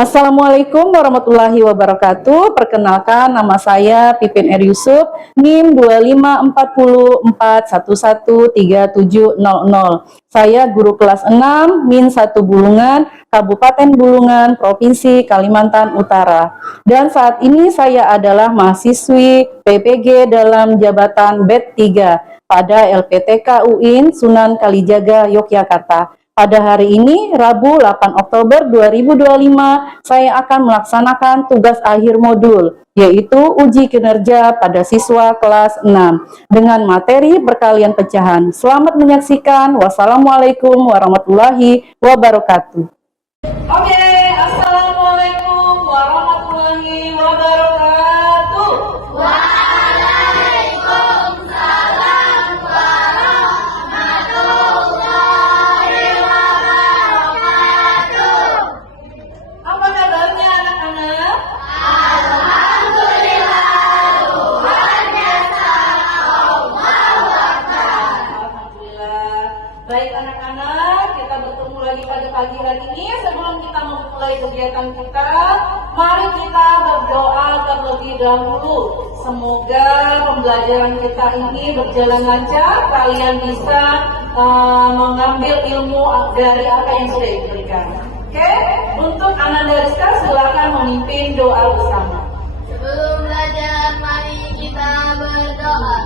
Assalamualaikum warahmatullahi wabarakatuh. Perkenalkan, nama saya Pipin R. Yusuf, NIM 254113700. Saya guru kelas 6, Min 1 Bulungan, Kabupaten Bulungan, Provinsi Kalimantan Utara. Dan saat ini saya adalah mahasiswi PPG dalam jabatan BED 3 pada LPTK UIN Sunan Kalijaga, Yogyakarta. Pada hari ini, Rabu 8 Oktober 2025, saya akan melaksanakan tugas akhir modul, yaitu uji kinerja pada siswa kelas 6, dengan materi perkalian pecahan. Selamat menyaksikan. Wassalamualaikum warahmatullahi wabarakatuh. Oke, assalamualaikum warahmatullahi wabarakatuh. Waalaikumsalam warahmatullahi wabarakatuh. Apa kabarnya anak-anak? Alhamdulillah, Tuhan yang Alhamdulillah. Baik anak-anak, kita bertemu lagi pada pagi hari ini. Sebelum kita memulai kegiatan kita, mari kita berdoa terlebih dahulu. Semoga pembelajaran kita ini berjalan lancar, kalian bisa mengambil ilmu dari apa yang sudah diberikan. Oke, untuk Ananda Rizka silakan memimpin doa bersama. Sebelum belajar, mari kita berdoa.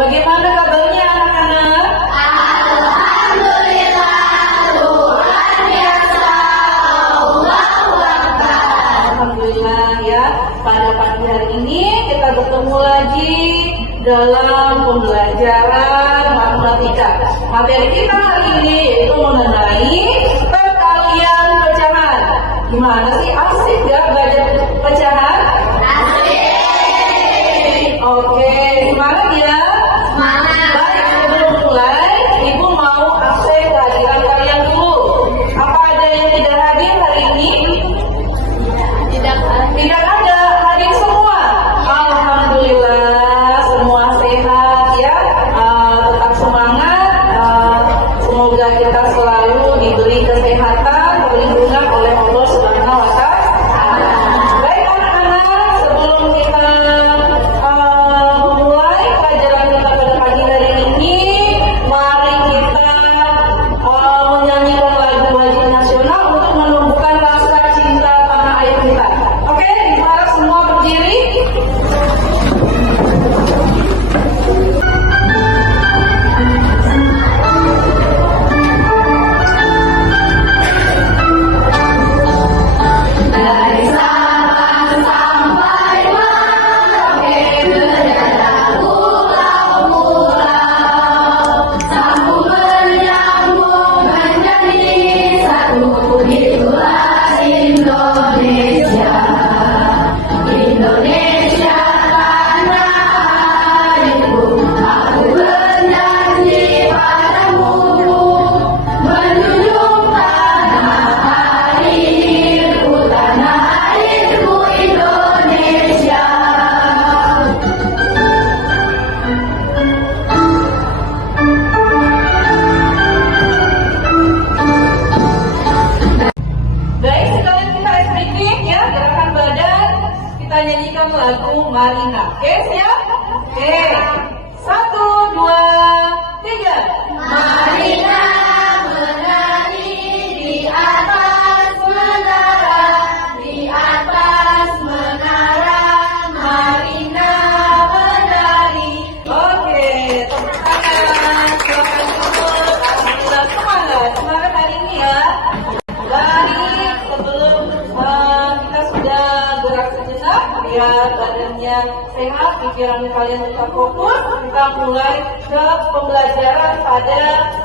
Bagaimana kabarnya anak-anak? Alhamdulillah ya, pada pagi hari ini kita bertemu lagi dalam pembelajaran matematika. Materi kita hari ini yaitu mengenai perkalian pecahan. Gimana sih, asik gak belajar pecahan? Asik. Oke, gimana dia? Baik, sebelum mulai, Ibu mau absen kehadiran kalian dulu. Apa ada yang tidak hadir hari ini? Tidak ada, hadir semua. Alhamdulillah, semua sehat ya. Tetap semangat. Semoga kita selalu diberi kesehatan, perlindungan oleh Allah Subhanahu wa Ta'ala. pikiran kalian tetap fokus. Kita mulai ke pembelajaran pada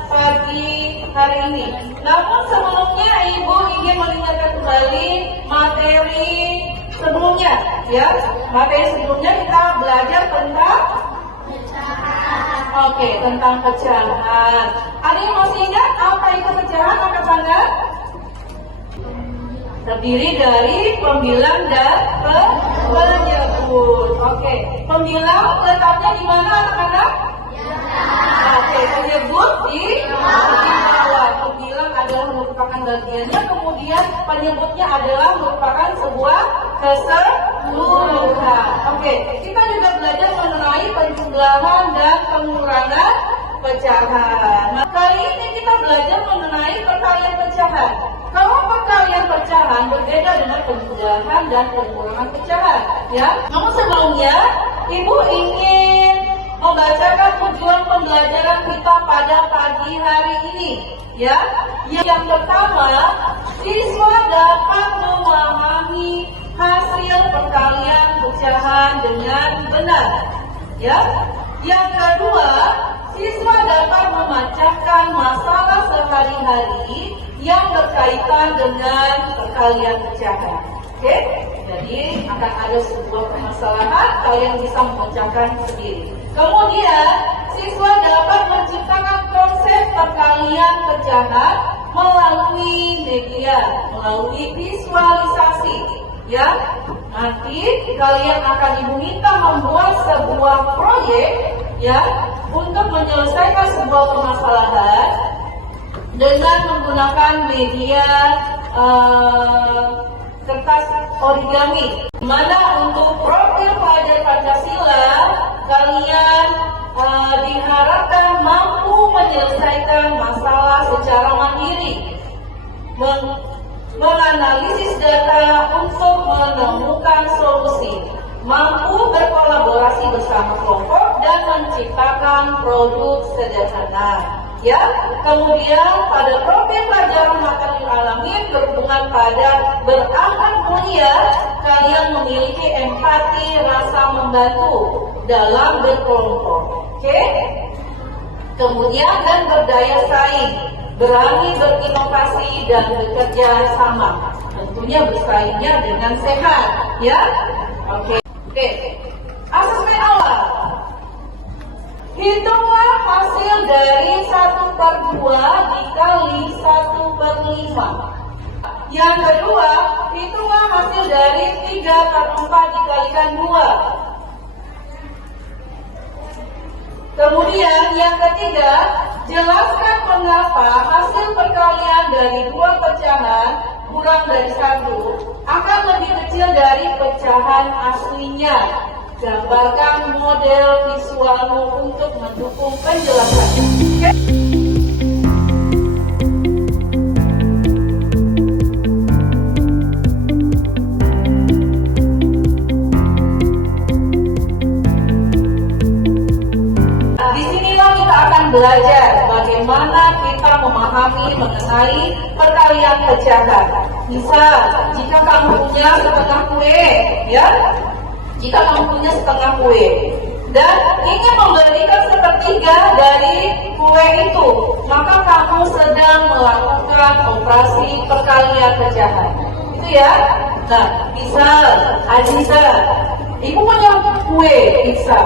pagi hari ini. Namun sebelumnya Ibu ingin mengingatkan kembali materi sebelumnya, ya. Materi sebelumnya kita belajar tentang tentang pecahan. Ada yang masih ingat apa itu pecahan? Angkat tangan. Terdiri dari pembilang dan penyebut. Pembilang letaknya di mana anak-anak? Penyebut di bawah. Pembilang adalah merupakan bagiannya, kemudian penyebutnya adalah merupakan sebuah keseluruhan. Kita juga belajar mengenai penjumlahan dan pengurangan pecahan. Nah, kali ini kita belajar mengenai perkalian pecahan. Kalau perkalian pecahan berbeda dengan penjumlahan dan pengurangan pecahan, ya. Namun sebelumnya, Ibu ingin membacakan tujuan pembelajaran kita pada pagi hari ini, ya. Yang pertama, siswa dapat memahami hasil perkalian pecahan dengan benar, ya. Yang kedua, siswa dapat memecahkan masalah sehari-hari yang berkaitan dengan perkalian pecahan. Jadi akan ada sebuah permasalahan, kalian bisa memecahkan sendiri. Kemudian, siswa dapat menciptakan konsep perkalian pecahan melalui media, melalui visualisasi. Ya, nanti kalian akan diminta membuat sebuah proyek, ya, untuk menyelesaikan sebuah permasalahan dengan menggunakan media kertas origami. Mana untuk profil pelajar Pancasila, kalian diharapkan mampu menyelesaikan masalah secara mandiri, menganalisis data untuk menemukan solusi, mampu berkolaborasi bersama kelompok dan menciptakan produk sederhana. Ya, kemudian pada profil pelajaran Makarim Alamin berhubungan pada berakhlak mulia, kalian memiliki empati, rasa membantu dalam berkelompok. Kemudian dan berdaya saing, berani berinovasi dan bekerja sama. Tentunya bersaingnya dengan sehat, ya. Asesmen awal. Hitunglah hasil dari 1/2 dikali 1/5. Yang kedua, hitunglah hasil dari 3/4 dikalikan 2. Kemudian yang ketiga, jelaskan mengapa hasil perkalian dari 2 pecahan kurang dari 1 akan lebih kecil dari pecahan aslinya. Gambarkan model visualmu untuk mendukung penjelasannya. Disinilah kita akan belajar bagaimana kita memahami mengenai perkalian pecahan. Misal, jika kamu punya setengah kue, ya. Jika kamu punya setengah kue dan ingin memberikan sepertiga dari kue itu, maka kamu sedang melakukan operasi perkalian pecahan. Itu ya. Nah, misal Aziza, ibu punya kue pizza,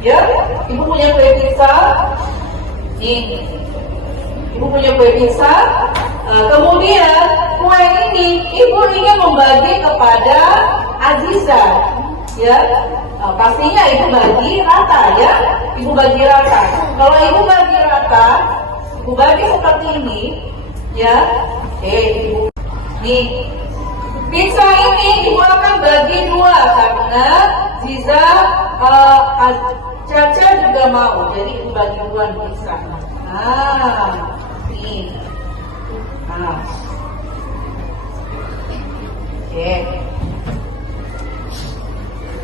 ya, ibu punya kue pizza, nih, ibu punya kue pizza. Kemudian kue ini ibu ingin membagi kepada Aziza. Ya, pastinya ibu bagi rata, ya. Ibu bagi rata. Kalau ibu bagi rata, ibu bagi seperti ini, ya. Ibu, nih, pizza ini ibu akan bagi 2 karena Ziza, Caca juga mau, jadi ibu bagi 2 pizza. Nah, nih, nah,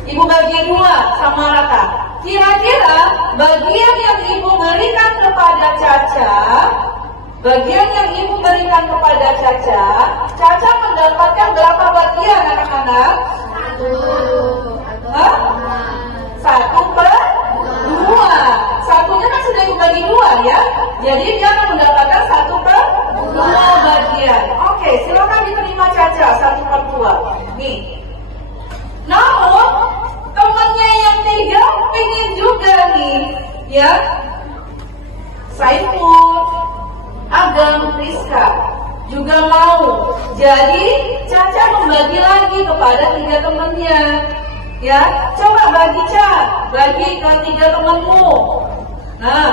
ibu bagi 2 sama rata. Kira-kira bagian yang ibu berikan kepada Caca, Caca mendapatkan berapa bagian anak-anak? 1. 1/2. Satunya kan sudah dibagi 2 ya. Jadi dia akan mendapatkan 1/2 bagian. Oke, silakan diterima Caca 1/2. Nih. Namun temannya yang 3 pengen juga nih, ya. Saiful, Agam, Rizka juga mau. Jadi Caca membagi lagi kepada 3 temannya. Ya, coba bagi bagi ke 3 temanmu. Nah,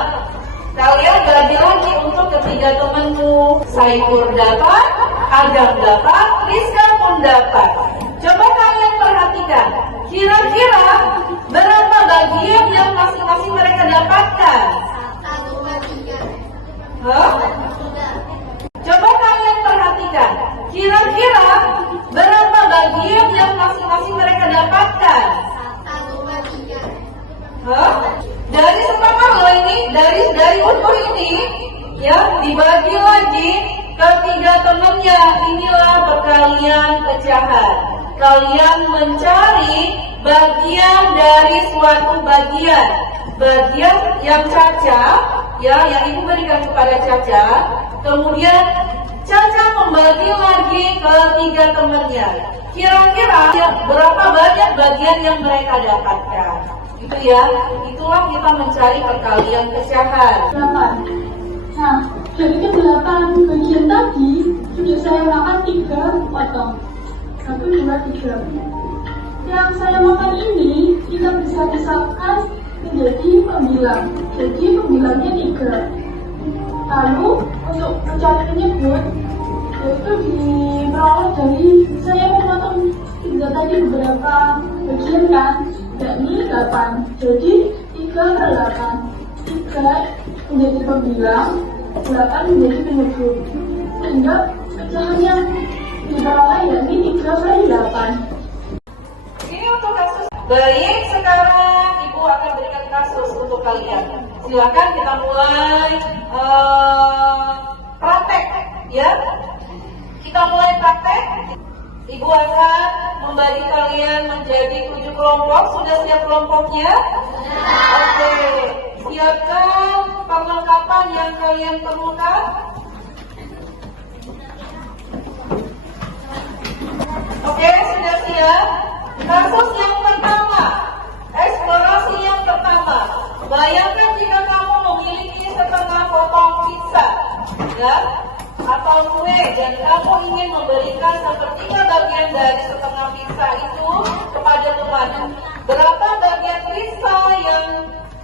kalian bagi lagi untuk ketiga temanmu. Saiful dapat, Agam dapat, Rizka pun dapat. Coba kalian perhatikan, kira-kira berapa bagian yang masing-masing mereka dapatkan? 1/3. Hah? Coba kalian perhatikan, kira-kira berapa bagian yang masing-masing mereka dapatkan? 1/3. Hah? Dari setengah loh ini, dari utuh ini, ya dibagi lagi ke 3 temannya. Inilah perkalian pecahan. Kalian mencari bagian dari suatu bagian. Bagian yang Caca, ya, yang ibu berikan kepada Caca. Kemudian Caca membagi lagi ke 3 temannya. Kira-kira berapa banyak bagian yang mereka dapatkan? Itu ya, itulah kita mencari perkalian pecahan. 8. Nah, dari ke-8 bagian tadi sudah saya makan 3 potong. 1, 2, 3. Yang saya makan ini kita bisa pisahkan menjadi pembilang. Jadi pembilangnya 3. Lalu untuk mencari penyebut yaitu diperoleh dari saya memotong 3 tadi beberapa bagian kan, yakni 8. Jadi 3/8. 3 menjadi pembilang, 8 menjadi penyebut. Sehingga pecahan yang diperoleh yakni 3/8. Ini untuk kasus. Baik, sekarang ibu akan berikan kasus untuk kalian. Silakan kita mulai praktek, ya. Kita mulai praktek. Ibu akan membagi kalian menjadi 7 kelompok. Sudah siap kelompoknya? Oke. Siapkan perlengkapan yang kalian perlukan. Oke, sudah siap. Kasus yang pertama, eksplorasi yang pertama. Bayangkan jika kamu memiliki setengah potong pizza, ya, atau kue, dan kamu ingin memberikan sepertiga bagian dari setengah pizza itu kepada temanmu. Berapa bagian pizza yang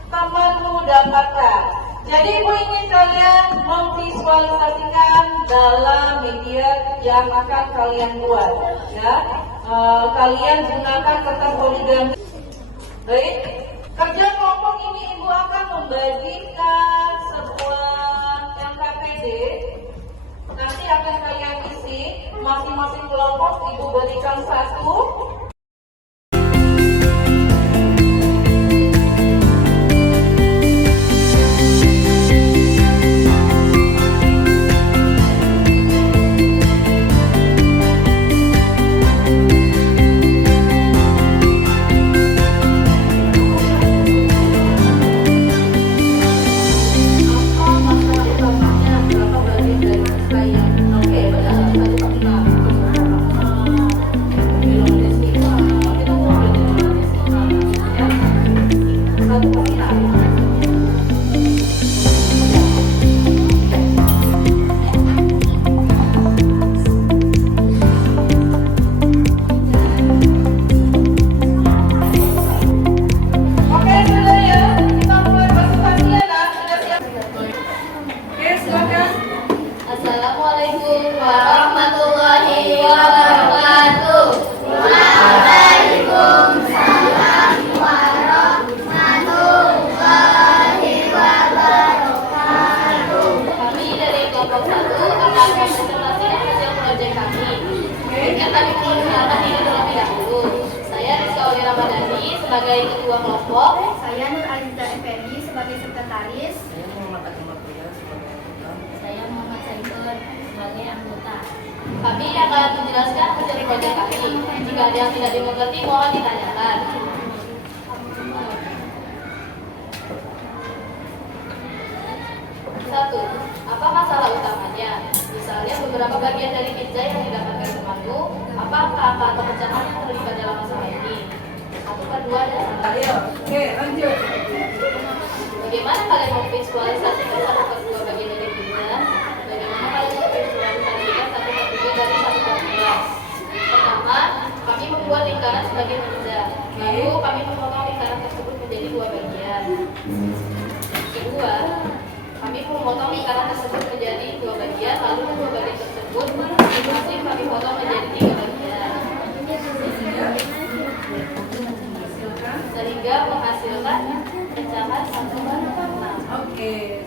temanmu dapatkan? Jadi ibu ingin kalian memvisualisasikan dalam media yang akan kalian buat, ya. Kalian gunakan kertas poligami. Baik, kerja kelompok ini ibu akan membagikan sebuah KPD. Nanti akan kalian isi, masing-masing kelompok ibu berikan 1. Assalamualaikum warahmatullahi wabarakatuh. Waalaikumsalam warahmatullahi wabarakatuh. Kami dari kelompok 1 akan mempresentasikan hasil proyek kami. Yang kami perkenalkan diri terlebih dahulu. Saya Rizka Oli Ramadhani sebagai ketua kelompok. Saya Nur Aziza Effendi sebagai sekretaris. Saya Muhammad Saiful sebagai anggota. Kami akan menjelaskan hasil proyek kami. Jika ada yang tidak dimengerti, mohon ditanyakan. utamanya. Misalnya beberapa bagian dari pizza yang didapatkan temanmu, apa angka atau pecahan yang terlibat dalam masalah ini? 1/2 dan Ayo, oke, lanjut. bagaimana kalian memvisualisasikan 1/2 bagian dari pizza? Bagaimana kalian memvisualisasikan 1/3 dari 1/2? Pertama, kami membuat lingkaran sebagai pizza. Lalu kami memotong lingkaran tersebut menjadi 2 bagian. Kedua, kami memotong lingkaran tersebut menjadi 2 bagian, lalu 2 bagian tersebut masing-masing kami potong menjadi 3 bagian. Sehingga menghasilkan pecahan 1/6. Oke.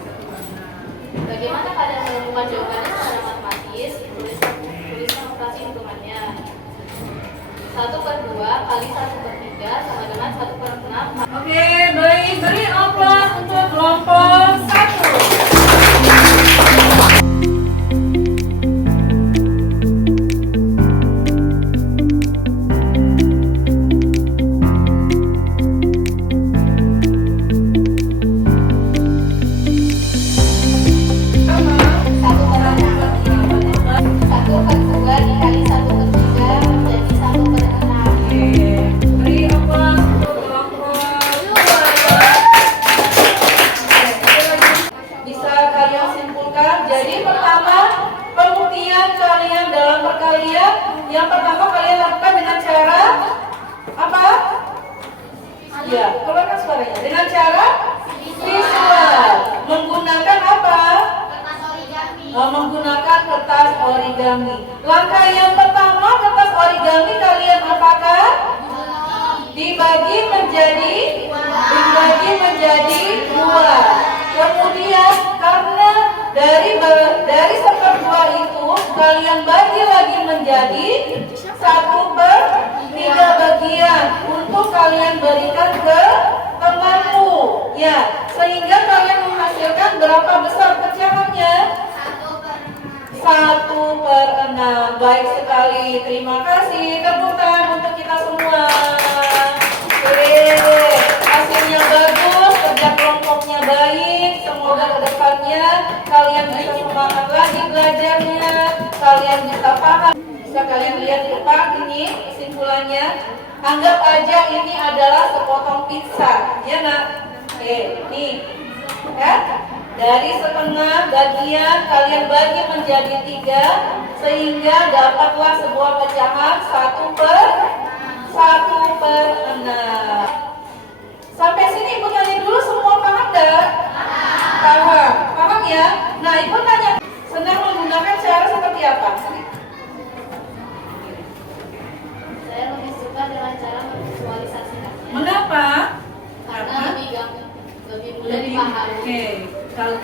Bagaimana kalian menemukan jawabannya secara matematis? Tuliskan operasi hitungannya. 1/2 kali 1/3 sama dengan 1/6. Oke, baik. Beri aplaus untuk kelompok 1. Bisa kalian simpulkan. Jadi pertama, pembuktian kalian dalam perkalian yang pertama kalian lakukan dengan cara apa? Ya, keluarkan suaranya. Dengan cara visual. Menggunakan apa? Menggunakan kertas origami. Langkah yang pertama, kertas origami kalian apakan? Dibagi menjadi 2. Kemudian karena dari 1/2 itu kalian bagi lagi menjadi 1/3 bagian untuk kalian berikan ke temanmu. Ya, sehingga kalian menghasilkan berapa besar pecahannya? 1/6. Baik sekali. Terima kasih. Tepuk tangan untuk kita semua. Hasilnya bagus, kerja kelompoknya baik. Semoga kedepannya kalian bisa semangat lagi belajarnya, kalian bisa paham. Bisa kalian lihat di depan ini kesimpulannya. Anggap aja ini adalah sepotong pizza, ya nak? Oke, nih, ya. Dari setengah bagian kalian bagi menjadi 3 sehingga dapatlah sebuah pecahan 1/6. Sampai sini ibu tanya dulu, semua paham gak? Paham, paham ya? Nah, ibu tanya, senang menggunakan cara seperti apa? Saya lebih suka dengan cara memvisualisasikannya. Mengapa? Karena lebih mudah dipahami. Oke,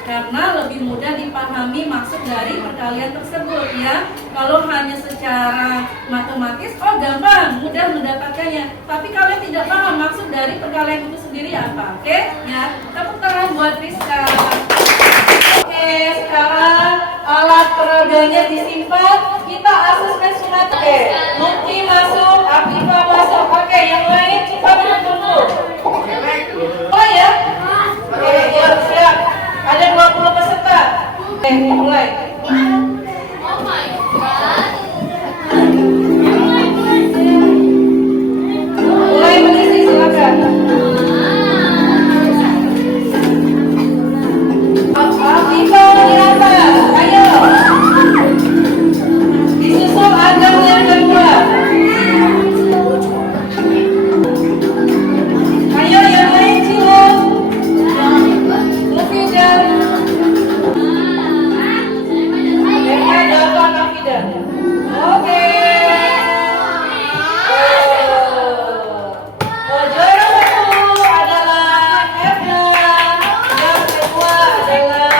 karena lebih mudah dipahami maksud dari perkalian tersebut ya. Kalau hanya secara matematis, oh gampang, mudah mendapatkannya. Tapi kalian tidak paham maksud dari perkalian itu sendiri apa, oke? Ya, tepuk tangan buat Rizka. Oke, sekarang alat peraganya disimpan. Kita asesmen sunat. Oke, Mukti masuk, Afifah masuk. Oke, yang lain cepat tunggu. Oh ya? Oke, ya siap. Ada 20 peserta. Oke, mulai. Oh my god. Mulai mengisi, silakan. Afifah di atas. Ayo. Disusul Adam yang kedua. Ayo yang lain cilok. Mufidah. Datang Mufidah. Oke. Juara 1 adalah Erna. Yang kedua adalah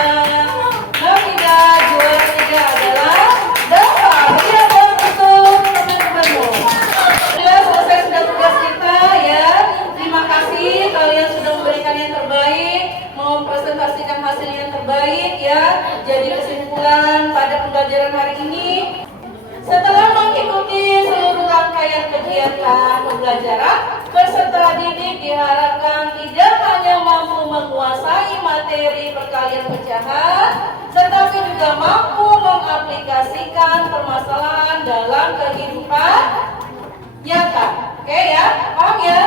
Mufidah. Juara 3 adalah Dava. Beri aplaus untuk teman-temanmu. Sudah selesai sudah tugas kita ya. Terima kasih kalian sudah memberikan yang terbaik, mempresentasikan hasil yang terbaik ya. Jadi kesimpulan pada pembelajaran hari ini, setelah mengikuti seluruh rangkaian kegiatan pembelajaran, peserta didik diharapkan tidak hanya mampu menguasai materi perkalian pecahan, tetapi juga juga mampu mengaplikasikan permasalahan dalam kehidupan nyata. Oke ya, paham ya?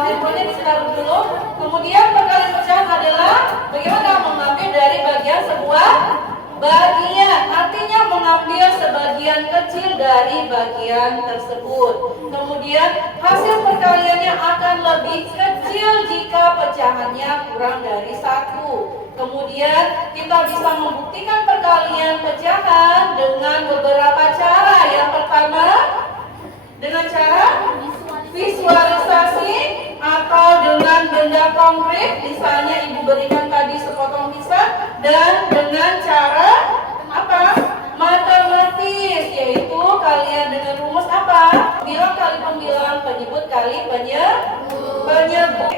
Handphonenya ditaruh dulu. Kemudian perkalian pecahan adalah bagaimana mengambil dari bagian sebuah bagian, artinya mengambil sebagian kecil dari bagian tersebut. Kemudian hasil perkaliannya akan lebih kecil jika pecahannya kurang dari 1. Kemudian kita bisa membuktikan perkalian pecahan dengan beberapa cara. Yang pertama, dengan cara visualisasi atau dengan benda konkret, misalnya ibu berikan tadi sepotong pisang, dan dengan cara apa? Matematis, yaitu kalian dengan rumus apa? Bilang kali pembilang, penyebut kali penyebut.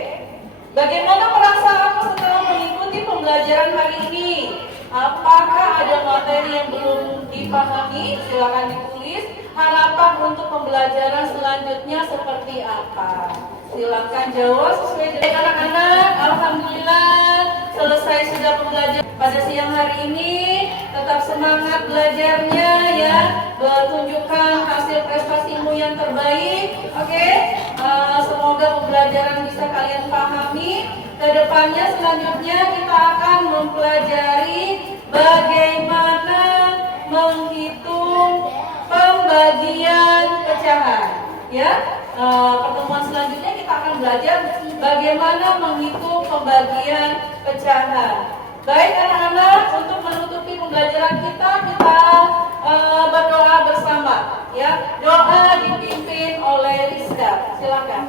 Bagaimana perasaanmu setelah mengikuti pembelajaran hari ini? Apakah ada materi yang belum dipahami? Silakan ditulis. Harapan untuk pembelajaran selanjutnya seperti apa? Silakan jawab sesuai dengan anak-anak. Alhamdulillah selesai sudah pembelajaran pada siang hari ini. Tetap semangat belajarnya ya. Tunjukkan hasil prestasimu yang terbaik. Oke? Semoga pembelajaran bisa kalian pahami. Kedepannya selanjutnya kita akan mempelajari bagaimana menghitung pembagian pecahan. Ya, pertemuan selanjutnya kita akan belajar bagaimana menghitung pembagian pecahan. Baik anak-anak, untuk menutupi pembelajaran kita berdoa bersama. Ya, doa dipimpin oleh Rizka. Silakan.